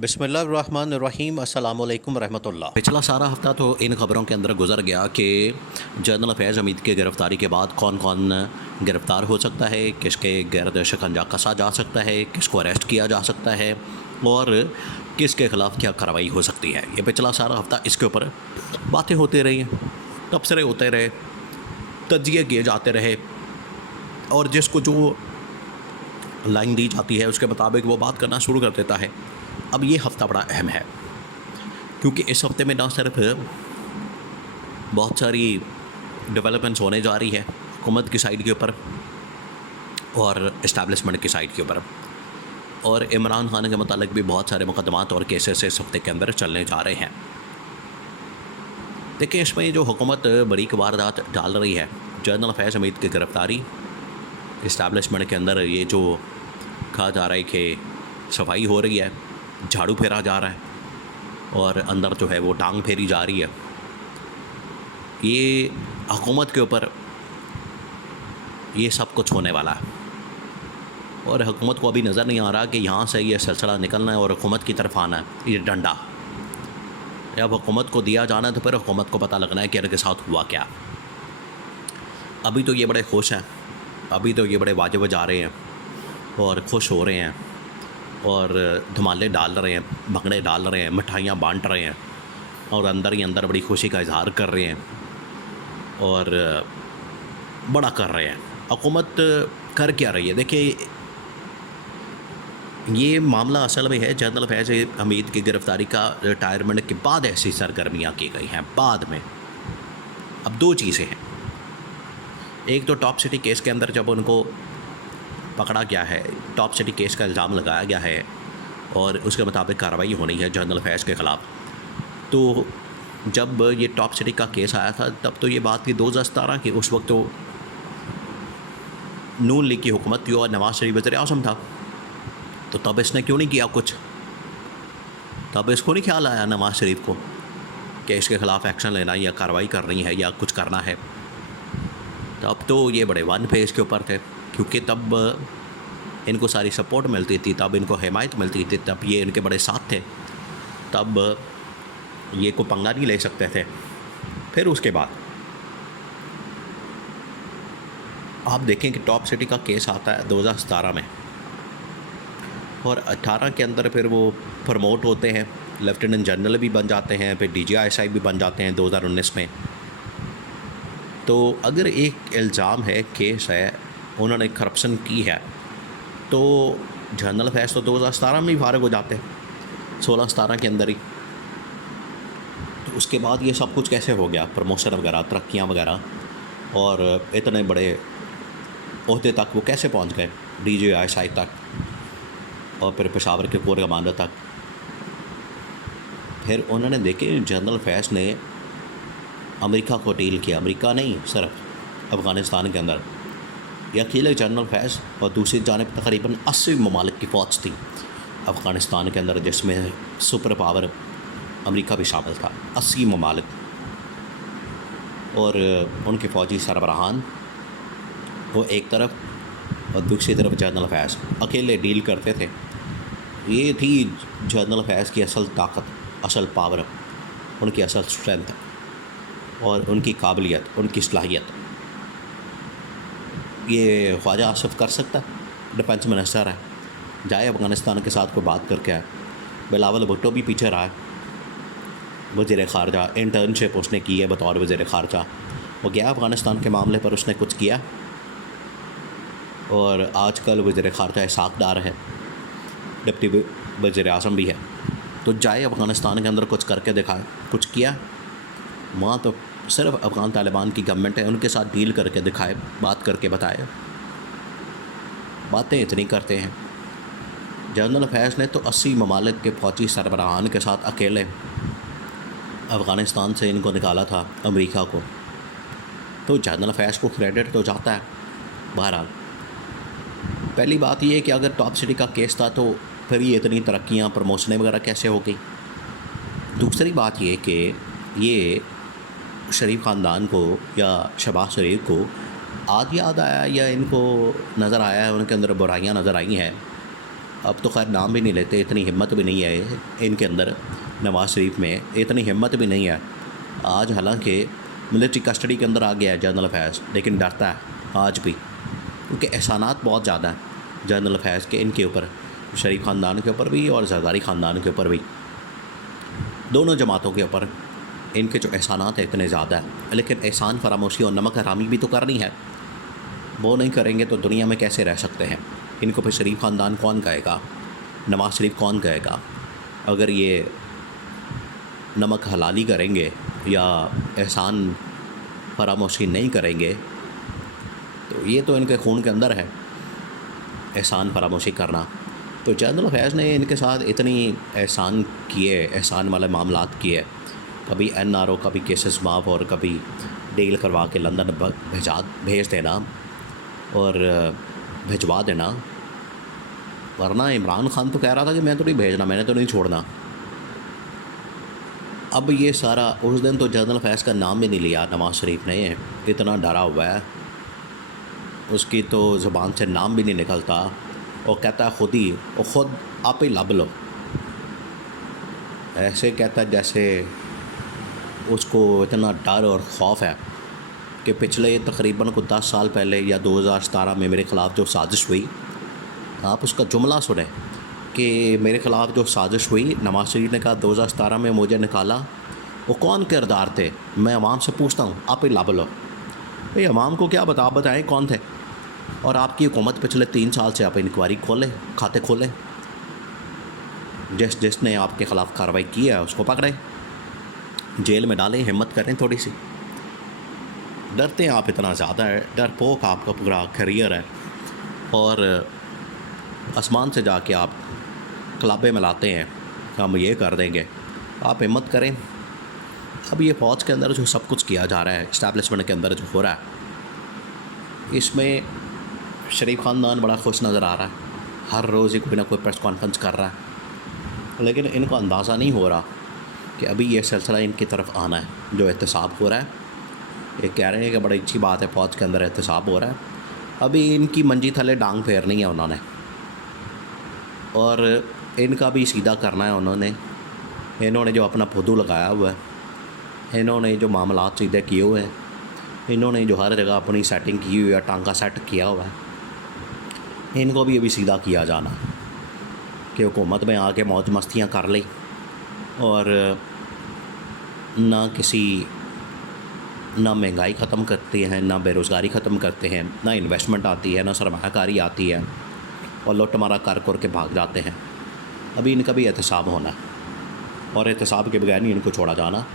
बिस्मिल्लाहिर्रहमानिर्रहीम अस्सलामु अलैकुम रहमतुल्लाह। पिछला सारा हफ्ता तो इन खबरों के अंदर गुजर गया कि जनरल फैज़ हमीद की गिरफ़्तारी के बाद कौन कौन गिरफ़्तार हो सकता है, किसके गर्द शिकंजा कसा जा सकता है, किसको अरेस्ट किया जा सकता है और किसके ख़िलाफ़ क्या कार्रवाई हो सकती है। ये पिछला सारा हफ्ता इसके ऊपर बातें होती रही, तबसरे होते रहे, तज्ज़िये किए जाते रहे और जिसको जो लाइन दी जाती है उसके मुताबिक वो बात करना शुरू कर देता है। अब ये हफ़्ता बड़ा अहम है क्योंकि इस हफ़्ते में ना सिर्फ बहुत सारी डेवलपमेंट्स होने जा रही है हुकूमत की साइड के ऊपर और इस्टेब्लिशमेंट की साइड के ऊपर, और इमरान खान के मुतालिक भी बहुत सारे मुकदमात और केसेस इस हफ़्ते के अंदर चलने जा रहे हैं। देखिए, इसमें जो हुकूमत बड़ी वारदात डाल रही है, जनरल फैज़ हमीद की गिरफ़्तारी, इस्टेब्लिशमेंट के अंदर ये जो कहा जा रहा है कि सफाई हो रही है, झाड़ू फेरा जा रहा है और अंदर जो है वो टांग फेरी जा रही है, ये हुकूमत के ऊपर ये सब कुछ होने वाला है। और हुकूमत को अभी नज़र नहीं आ रहा कि यहाँ से ये सिलसिला निकलना है और हुकूमत की तरफ आना है। ये डंडा जब हुकूमत को दिया जाना है तो फिर हुकूमत को पता लगना है कि इनके साथ हुआ क्या। अभी तो ये बड़े खुश हैं, अभी तो ये बड़े वाजिब जा रहे हैं और खुश हो रहे हैं और धमाले डाल रहे हैं, भंगड़े डाल रहे हैं, मिठाइयाँ बांट रहे हैं और अंदर ही अंदर बड़ी खुशी का इजहार कर रहे हैं और बड़ा कर रहे हैं। हुकूमत कर क्या रही है? देखिए, ये मामला असल में है जनरल फैज़ हमीद की गिरफ़्तारी का रिटायरमेंट के बाद ऐसी सरगर्मियाँ की गई हैं बाद में। अब दो चीज़ें हैं, एक तो टॉप सिटी केस के अंदर जब उनको पकड़ा गया है, टॉप सिटी केस का इल्ज़ाम लगाया गया है और उसके मुताबिक कार्रवाई होनी है जनरल फैज़ के ख़िलाफ़। तो जब ये टॉप सिटी का केस आया था तब तो ये बात थी 2017 की, उस वक्त तो नून लीग की हुकूमत थी और नवाज़ शरीफ वज़ीर-ए-आज़म था। तो तब इसने क्यों नहीं किया कुछ? तब इसको नहीं ख्याल आया नवाज़ शरीफ को कि इसके ख़िलाफ़ एक्शन लेना या कार्रवाई करनी है या कुछ करना है? तब तो ये बड़े वन फेज़ के ऊपर थे क्योंकि तब इनको सारी सपोर्ट मिलती थी, तब इनको हिमायत मिलती थी, तब ये इनके बड़े साथ थे, तब ये को पंगा नहीं ले सकते थे। फिर उसके बाद आप देखें कि टॉप सिटी का केस आता है 2017 में और 18 के अंदर फिर वो प्रमोट होते हैं, लेफ्टिनेंट जनरल भी बन जाते हैं, फिर DGI भी बन जाते हैं 2019 में। तो अगर एक इल्ज़ाम है, केस है, उन्होंने करप्शन की है, तो जनरल फैज़ तो 2017 में ही फारिग हो जाते हैं, 16-17 के अंदर ही। तो उसके बाद ये सब कुछ कैसे हो गया, प्रमोशन वगैरह, तरक्कियाँ वगैरह, और इतने बड़े ओहदे तक वो कैसे पहुंच गए, DGI तक और फिर पेशावर के कोर कमांडर तक। फिर उन्होंने देखे जनरल फैज़ ने अमेरिका को डील किया, अमेरिका नहीं सिर्फ अफ़गानिस्तान के अंदर, ये अकेले जनरल फैज़ और दूसरी जानिब तकरीबन 80 ममालिक की फ़ौज थी अफ़गानिस्तान के अंदर, जिसमें सुपर पावर अमेरिका भी शामिल था। 80 ममालिक और उनके फ़ौजी सरबराहान वो एक तरफ और दूसरी तरफ जनरल फैज़ अकेले डील करते थे। ये थी जनरल फैज़ की असल ताकत, असल पावर, उनकी असल स्ट्रेंथ और उनकी काबिलियत, उनकी सलाहियत। ये ख्वाजा आसिफ कर सकता है, डिफेंस मिनिस्टर है, जाए अफ़गानिस्तान के साथ कोई बात करके आए। बिलावल भुट्टो भी पीछे रहा है, वज़ीर ख़ारजा, इंटर्नशिप उसने की है बतौर वज़ीर ख़ारजा, वो गया अफ़गानिस्तान के मामले पर, उसने कुछ किया और आजकल वज़ीर ख़ारजा इसाक़ डार है, डिप्टी वज़ीर-ए-आज़म भी है। तो जाए अफ़गानिस्तान के अंदर कुछ करके दिखाए, कुछ किया। वहाँ तो सिर्फ अफ़गान तालिबान की गवर्नमेंट है, उनके साथ डील करके दिखाए, बात करके बताए। बातें इतनी करते हैं। जनरल फैज़ ने तो 80 ममालिक के फ़ौजी सरबराहान के साथ अकेले अफ़गानिस्तान से इनको निकाला था, अमेरिका को। तो जनरल फैज़ को क्रेडिट तो जाता है। बहरहाल, पहली बात ये है कि अगर टॉप सिटी का केस था तो फिर ये इतनी तरक्कियाँ, प्रमोशनें वगैरह कैसे हो गई? दूसरी बात ये कि ये शरीफ ख़ानदान को या शहबाज शरीफ को आज याद आया या इनको नज़र आया है, उनके अंदर बुराइयाँ नज़र आई हैं अब तो खैर नाम भी नहीं लेते, इतनी हिम्मत भी नहीं है इनके अंदर, नवाज़ शरीफ में इतनी हिम्मत भी नहीं है। आज हालांकि मिलिट्री कस्टडी के अंदर आ गया है जनरल फैज़, लेकिन डरता है आज भी, क्योंकि एहसानात बहुत ज़्यादा हैं जनरल फैज़ के इनके ऊपर, शरीफ ख़ानदान के ऊपर भी और ज़रदारी ख़ानदान के ऊपर भी, दोनों जमातों के ऊपर इनके जो एहसानात हैं इतने ज़्यादा है। लेकिन एहसान फरामोशी और नमक हरामी भी तो करनी है, वो नहीं करेंगे तो दुनिया में कैसे रह सकते हैं। इनको फिर शरीफ ख़ानदान कौन कहेगा, नवाज़ शरीफ कौन कहेगा। अगर ये नमक हलाली करेंगे या एहसान फरामोशी नहीं करेंगे तो ये तो इनके खून के अंदर है एहसान फरामोशी करना। तो जनरल फैज़ ने इनके साथ इतनी एहसान किए, एहसान वाले मामलात किए, कभी NRO, कभी केसेस माफ़ और कभी डील करवा के लंदन भेज देना और भिजवा देना। वरना इमरान खान तो कह रहा था कि मैं तो नहीं भेजना, मैंने तो नहीं छोड़ना। अब ये सारा, उस दिन तो जनरल फैज़ का नाम भी नहीं लिया नवाज़ शरीफ ने, इतना डरा हुआ है, उसकी तो ज़ुबान से नाम भी नहीं निकलता। और कहता है ख़ुद आप ही लब लो, ऐसे कहता है जैसे उसको इतना डर और ख़ौफ है कि पिछले तकरीबन को 10 साल पहले या 2017 में मेरे ख़िलाफ़ जो साजिश हुई, आप उसका जुमला सुने कि मेरे ख़िलाफ़ जो साजिश हुई, नवाज़ शरीफ ने कहा 2017 में मुझे निकाला, वो कौन किरदार थे, मैं अवाम से पूछता हूँ, आप ही लब लो। भाई अवाम को क्या बताएं कौन थे। और आपकी हुकूमत पिछले 3 साल से आप इंक्वायरी खोलें, खाते खोलें, जिसने आपके ख़िलाफ़ कार्रवाई की है उसको पकड़ें, जेल में डालें, हिम्मत करें थोड़ी सी। डरते हैं आप इतना ज़्यादा है, डरपोक आपका पूरा करियर है, और आसमान से जाके आप कलाबे मिलाते हैं हम ये कर देंगे। आप हिम्मत करें। अब ये फ़ौज के अंदर जो सब कुछ किया जा रहा है, इस्टेब्लिशमेंट के अंदर जो हो रहा है, इसमें शरीफ ख़ानदान बड़ा खुश नज़र आ रहा है, हर रोज़ ही कोई ना कोई प्रेस कॉन्फ्रेंस कर रहा है, लेकिन इनको अंदाज़ा नहीं हो रहा कि अभी ये सिलसिला इनकी तरफ आना है। जो एहतसाब हो रहा है, ये कह रहे हैं कि बड़ी अच्छी बात है फ़ौज के अंदर एहतसाब हो रहा है, अभी इनकी मंजी थले डांग फेरनी है उन्होंने, और इनका भी सीधा करना है उन्होंने। इन्होंने जो अपना फुदू लगाया हुआ है, इन्होंने जो मामलात सीधे किए हुए हैं, इन्होंने जो हर जगह अपनी सेटिंग की हुई है, टांका सेट किया हुआ है, इनको भी अभी सीधा किया जाना कि हुकूमत में आके मौज मस्तियाँ कर ली और ना महंगाई ख़त्म करते हैं, ना बेरोज़गारी ख़त्म करते हैं, ना इन्वेस्टमेंट आती है, ना सरमायाकारी आती है, और लुट मारा कर के भाग जाते हैं। अभी इनका भी एहतसाब होना है, और एहतसाब के बगैर नहीं इनको छोड़ा जाना।